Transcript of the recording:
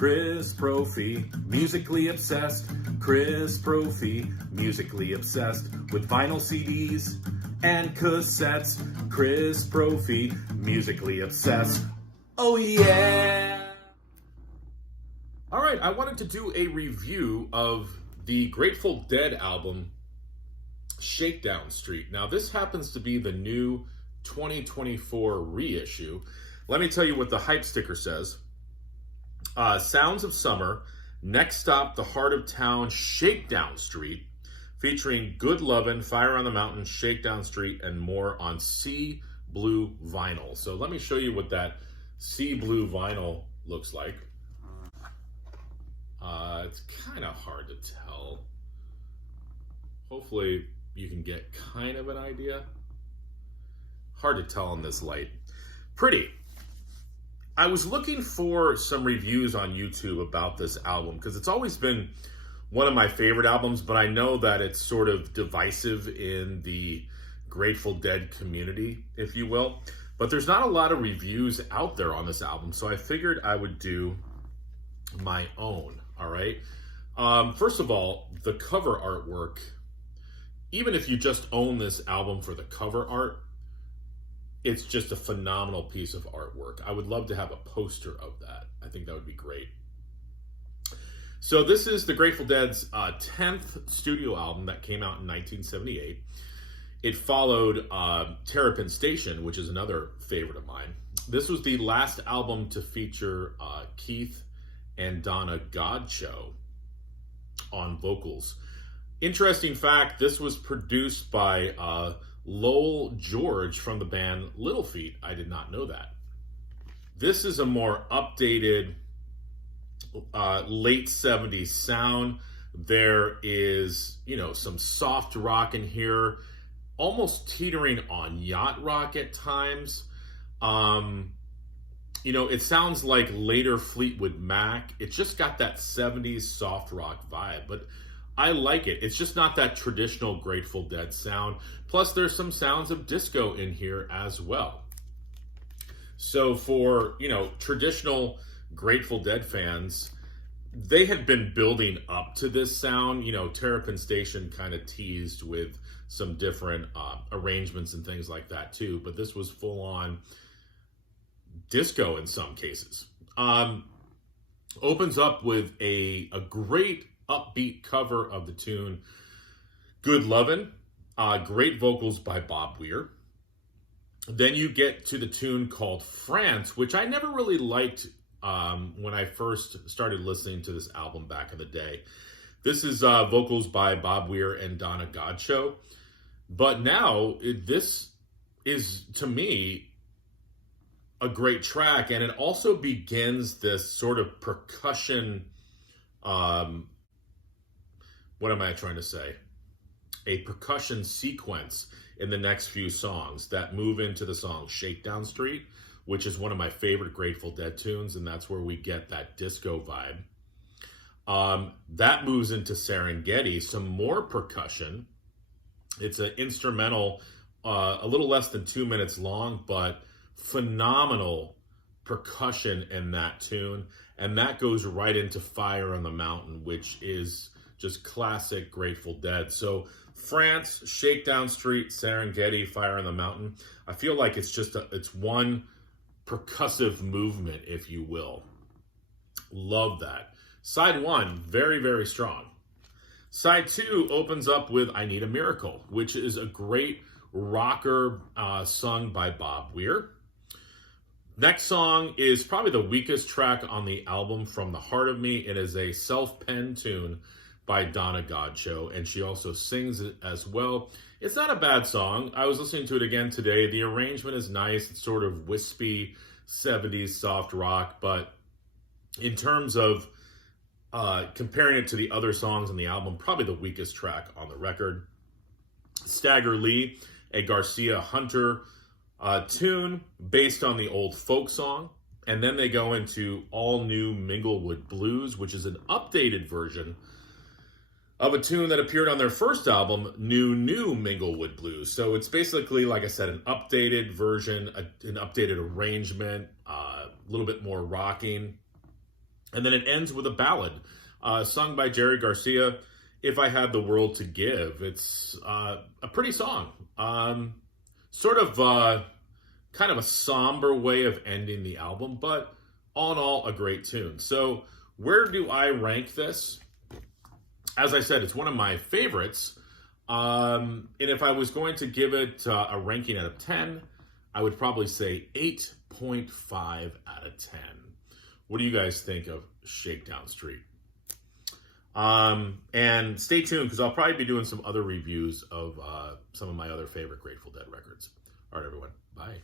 Chris Brophy, musically obsessed. Chris Brophy, musically obsessed with vinyl CDs and cassettes. Chris Brophy, musically obsessed. Oh yeah! All right, I wanted to do a review of the Grateful Dead album, Shakedown Street. Now, this happens to be the new 2024 reissue. Let me tell you what the hype sticker says. Sounds of Summer, next stop, the heart of town, Shakedown Street, featuring Good Lovin', Fire on the Mountain, Shakedown Street, and more on sea blue vinyl. So let me show you what that sea blue vinyl looks like. It's kind of hard to tell. Hopefully you can get kind of an idea. Hard to tell in this light. Pretty. I was looking for some reviews on YouTube about this album because it's always been one of my favorite albums, but I know that it's sort of divisive in the Grateful Dead community, if you will. But there's not a lot of reviews out there on this album, so I figured I would do my own, all right? First of all, the cover artwork, even if you just own this album for the cover art, it's just a phenomenal piece of artwork. I would love to have a poster of that. I think that would be great. So this is the Grateful Dead's 10th studio album that came out in 1978. It followed Terrapin Station, which is another favorite of mine. This was the last album to feature Keith and Donna Godchaux on vocals. Interesting fact, this was produced by Lowell George from the band Little Feat. I did not know that. This is a more updated late 70s sound. There is, some soft rock in here, almost teetering on yacht rock at times. It sounds like later Fleetwood Mac. It just got that 70s soft rock vibe, but I like it. It's just not that traditional Grateful Dead sound. Plus, there's some sounds of disco in here as well. So for, traditional Grateful Dead fans, they had been building up to this sound. Terrapin Station kind of teased with some different arrangements and things like that too. But this was full on disco in some cases. Opens up with a great upbeat cover of the tune Good Lovin', great vocals by Bob Weir. Then you get to the tune called France, which I never really liked when I first started listening to this album back in the day. This is vocals by Bob Weir and Donna Godchaux. But now, this is, to me, a great track, and it also begins this sort of percussion, what am I trying to say? A percussion sequence in the next few songs that move into the song Shakedown Street, which is one of my favorite Grateful Dead tunes, and that's where we get that disco vibe. That moves into Serengeti, some more percussion. It's an instrumental, a little less than 2 minutes long, but phenomenal percussion in that tune. And that goes right into Fire on the Mountain, which is just classic Grateful Dead. So France, Shakedown Street, Serengeti, Fire on the Mountain. I feel like it's just it's one percussive movement, if you will. Love that. Side 1, very, very strong. Side 2 opens up with I Need a Miracle, which is a great rocker sung by Bob Weir. Next song is probably the weakest track on the album, From the Heart of Me. It is a self-penned tune by Donna Godchaux, and she also sings it as well. It's not a bad song. I was listening to it again today. The arrangement is nice. It's sort of wispy 70s soft rock, but in terms of comparing it to the other songs on the album, probably the weakest track on the record. Stagger Lee, a Garcia Hunter tune based on the old folk song. And then they go into All New Minglewood Blues, which is an updated version of a tune that appeared on their first album, New Minglewood Blues. So it's basically, like I said, an updated version, an updated arrangement, a little bit more rocking. And then it ends with a ballad sung by Jerry Garcia, If I Had the World to Give. It's a pretty song. Sort of kind of a somber way of ending the album, but all in all, a great tune. So where do I rank this? As I said, it's one of my favorites. And if I was going to give it a ranking out of 10, I would probably say 8.5 out of 10. What do you guys think of Shakedown Street? And stay tuned, because I'll probably be doing some other reviews of some of my other favorite Grateful Dead records. All right, everyone. Bye.